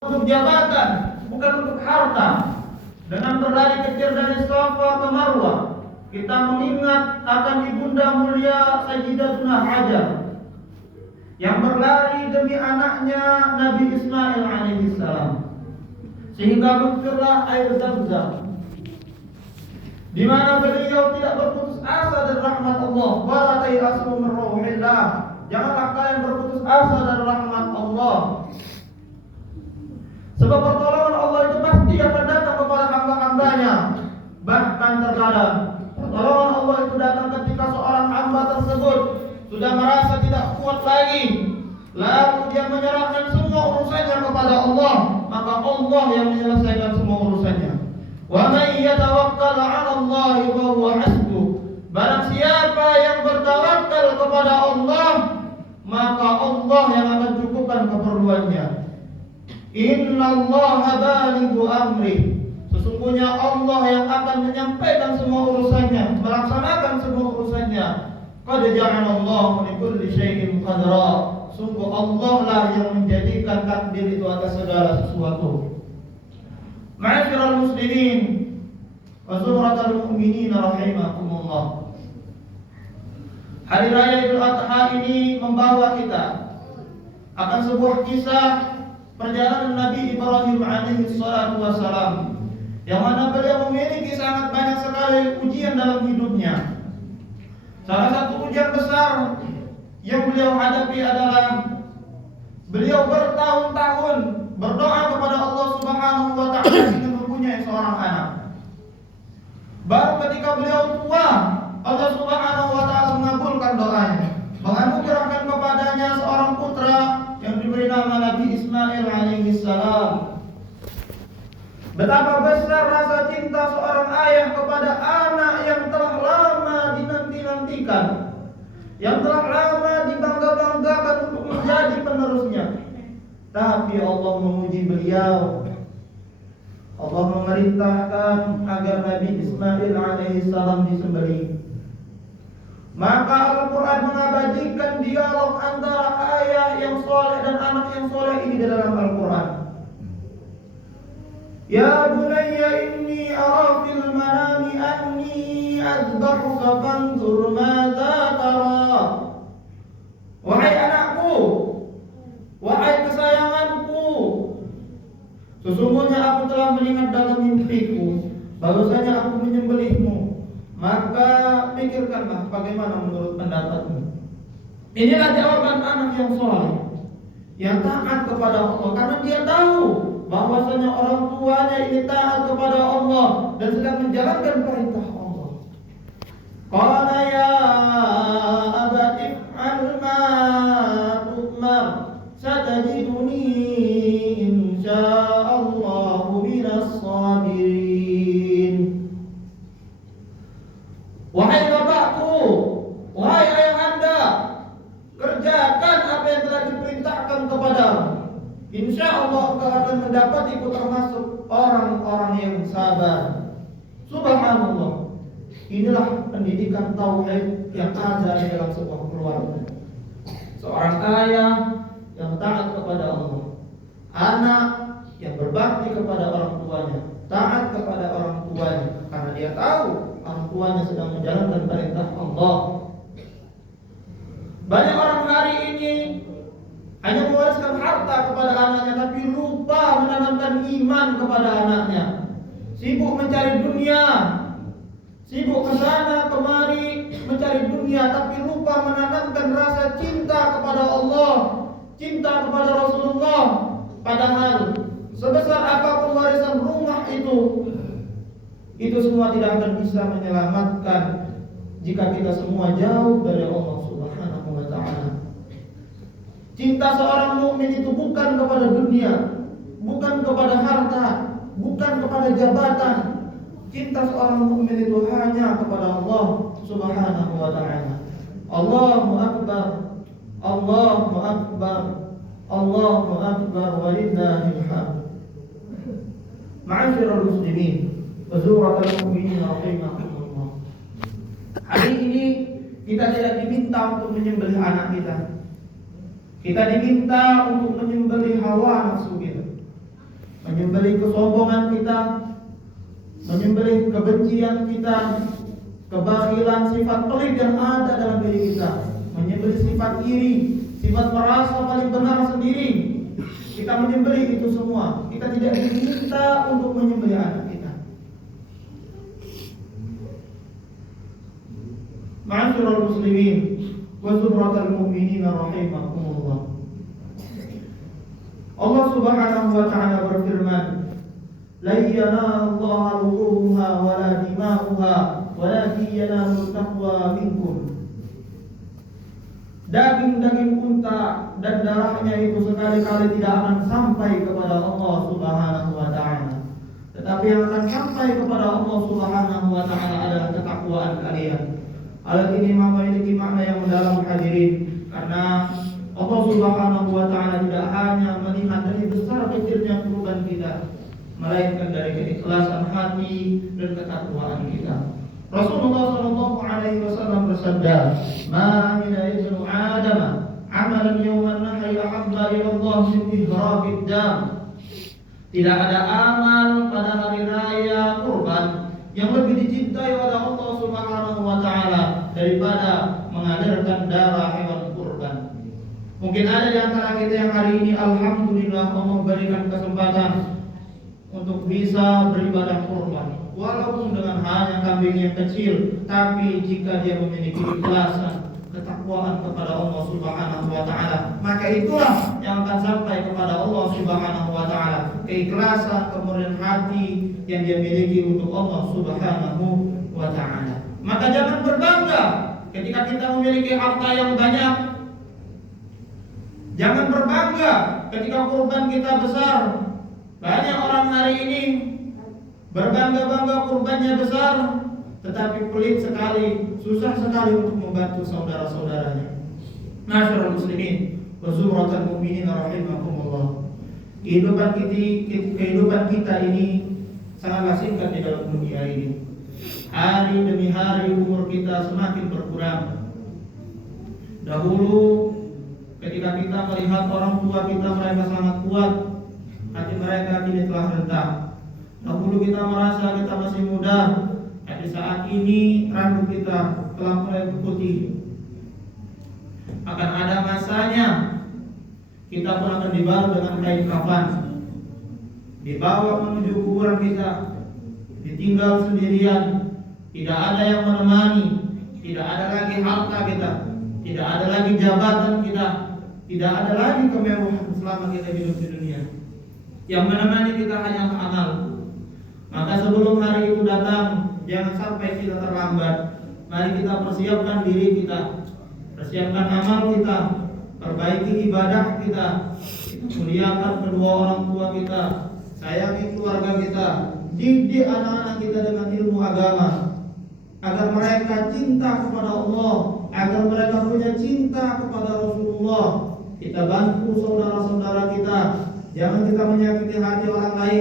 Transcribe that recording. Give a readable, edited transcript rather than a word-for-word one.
untuk jabatan, bukan untuk harta. Dengan berlari kejar dari Safa ke Marwah, kita mengingat akan ibunda mulia Sayyidatuna Hajar yang berlari demi anaknya Nabi Ismail alaihissalam, sehingga muncullah air Zam-Zam, di mana beliau tidak berputus asa dari rahmat Allah. Wala tayasu min rauhillah, janganlah kalian berputus asa dari rahmat Allah. Sebab pertolongan Allah itu pasti akan datang kepada hamba-hambanya. Bahkan terkadang pertolongan Allah itu datang ketika seorang hamba tersebut sudah merasa tidak kuat lagi, lalu dia menyerahkan semua urusannya kepada Allah, maka Allah yang menyelesaikan semua urusannya. Wa may yatawakkal 'ala Allah fa huwa hasbuh. Barang siapa yang bertawakal kepada Allah, maka Allah yang akan cukupkan keperluannya. Innallaha balighu amri. Sesungguhnya Allah yang akan menyampaikan semua urusannya, melaksanakan semua urusannya. Qad ja'alallahu li kulli syai'in qadra. Sungguh Allah lah yang menjadikan takdir itu atas segala sesuatu. Ma'asyiral muslimin wa zumratal mu'minin rahimakumullah. Hari raya Idul Adha ini membawa kita akan sebuah kisah perjalanan Nabi Ibrahim alaihi salatu wassalam, yang mana beliau memiliki sangat banyak sekali ujian dalam hidupnya. Salah satu ujian besar yang beliau hadapi adalah beliau bertahun-tahun berdoa kepada Allah Subhanahu wa taala ingin mempunyai seorang anak. Baru ketika beliau tua, Allah Subhanahu wa taala mengabulkan doanya, menganugerahkan kepadanya seorang putra yang diberi nama Nabi Ismail alaihissalam. Betapa besar rasa cinta seorang ayah kepada anak yang telah lama dinanti-nantikan, yang telah lama dibangga-banggakan untuk menjadi penerusnya. Tapi Allah memuji beliau. Allah memerintahkan agar Nabi Ismail alaihissalam disembelih. Maka Al-Quran mengabadikan dialog antara ayah yang soleh dan anak yang soleh ini di dalam Al-Quran. Ya bunayya inni ara fil manami anni azbahuka fanzur madza tara. Wahai anakku, wahai kesayanganku, sesungguhnya aku telah melihat dalam mimpiku bahwasanya aku menyembelihmu. Maka pikirkanlah bagaimana menurut pendapatmu. Inilah jawaban anak yang soleh, yang taat kepada Allah, karena dia tahu bahwasanya orang tuanya ini taat kepada Allah dan sedang menjalankan perintah Allah. Qala ya abati if'al ma tu'mar satajiduni insyaallahu minas sabirin. Wahai bapakku, wahai ayahanda, kerjakan apa yang telah diperintahkan kepadamu. Insya Allah engkau akan mendapatiku termasuk orang-orang yang sabar. Subhanallah. Inilah pendidikan tauhid yang ada di dalam sebuah keluarga. Seorang ayah yang taat kepada Allah, anak yang berbakti kepada orang tuanya, taat kepada orang tuanya, karena dia tahu orang tuanya sedang menjalankan perintah Allah. Banyak orang hari ini hanya mewariskan harta kepada anaknya, tapi lupa menanamkan iman kepada anaknya. Sibuk mencari dunia, sibuk ke sana kemari mencari dunia, tapi lupa menanamkan rasa cinta kepada Allah, cinta kepada Rasulullah. Padahal sebesar apapun warisan rumah itu semua tidak akan bisa menyelamatkan jika kita semua jauh dari Allah Subhanahu wa taala. Cinta seorang mukmin itu bukan kepada dunia, bukan kepada harta, bukan kepada jabatan. Cinta seorang mukmin itu hanya kepada Allah Subhanahu wa taala. Allahu akbar. Allahu akbar. Allahu akbar walillahil hamd. Ma'asyiral muslimin, wazuratul mu'minin rahimakumullah. Hari ini kita tidak diminta untuk menyembelih anak kita. Kita diminta untuk menyembelih hawa nafsu kita. menyembelih kesombongan kita, menyembelih kebencian kita, kebakhilan, sifat pelit yang ada dalam diri kita, menyembelih sifat iri, sifat merasa paling benar sendiri. Kita menyembelih itu semua. Kita tidak diminta untuk menyembelih anak kita. Ma'asyiral muslimin wa zumratal mu'minin rahimakumullah. Allah Subhanahu wa ta'ala berfirman, "La yanalallaha luhuha wa la dima'uha, walakin yanalul taqwa minkum." Daging-daging unta dan darahnya itu sekali-kali tidak akan sampai kepada Allah Subhanahu wa ta'ala. Tetapi yang akan sampai kepada Allah Subhanahu wa ta'ala adalah ketakwaan kalian. Hal ini memiliki makna yang mendalam hadirin, karena Allah Subhanahu wa ta'ala tidak hanya melihat dari besar kecilnya kurban kita, melainkan dari keikhlasan hati dan ketakwaan kita. Rasulullah sallallahu alaihi wasallam bersabda, "Ma amila ibnu Adam amalan yawman nahri ahabba ila Allah min ihraqid dam." Tidak ada amal pada hari raya kurban yang lebih dicintai oleh Allah Subhanahu wa taala daripada mengalirkan darah hewan kurban. Mungkin ada di antara kita yang hari ini alhamdulillah Allah berikan kesempatan untuk bisa beribadah kurban, walaupun dengan hanya kambing yang kecil, tapi jika dia memiliki ikhlasan, ketakwaan kepada Allah Subhanahu wa ta'ala, maka itulah yang akan sampai kepada Allah Subhanahu wa ta'ala. Keikhlasan, kemurnian hati yang dia miliki untuk Allah Subhanahu wa ta'ala. Maka jangan berbangga ketika kita memiliki harta yang banyak. Jangan berbangga ketika kurban kita besar. Banyak orang hari ini berbangga-bangga kurbannya besar, tetapi pelit sekali, susah sekali untuk membantu saudara-saudaranya. Ma'asyiral muslimin wa zumratal mu'minin rahimakumullah. Kehidupan kita ini sangatlah singkat di dalam dunia ini. Hari demi hari umur kita semakin berkurang. Dahulu ketika kita melihat orang tua kita, mereka sangat kuat, hati mereka kini telah rentah. Dahulu kita merasa kita masih muda, tapi saat ini rambut kita telah mulai berputih. Akan ada masanya kita pun akan dibalut dengan kain kafan, dibawa menuju kuburan kita, ditinggal sendirian, tidak ada yang menemani, tidak ada lagi harta kita, tidak ada lagi jabatan kita, tidak ada lagi kemewahan selama kita hidup di dunia. Yang menemani kita hanyalah amal. Maka sebelum hari itu datang, jangan sampai kita terlambat. Mari kita persiapkan diri kita, persiapkan amal kita, perbaiki ibadah kita, muliakan kedua orang tua kita, sayangi keluarga kita, didik anak-anak kita dengan ilmu agama, agar mereka cinta kepada Allah, agar mereka punya cinta kepada Rasulullah. Kita bantu saudara-saudara kita, jangan kita menyakiti hati orang lain.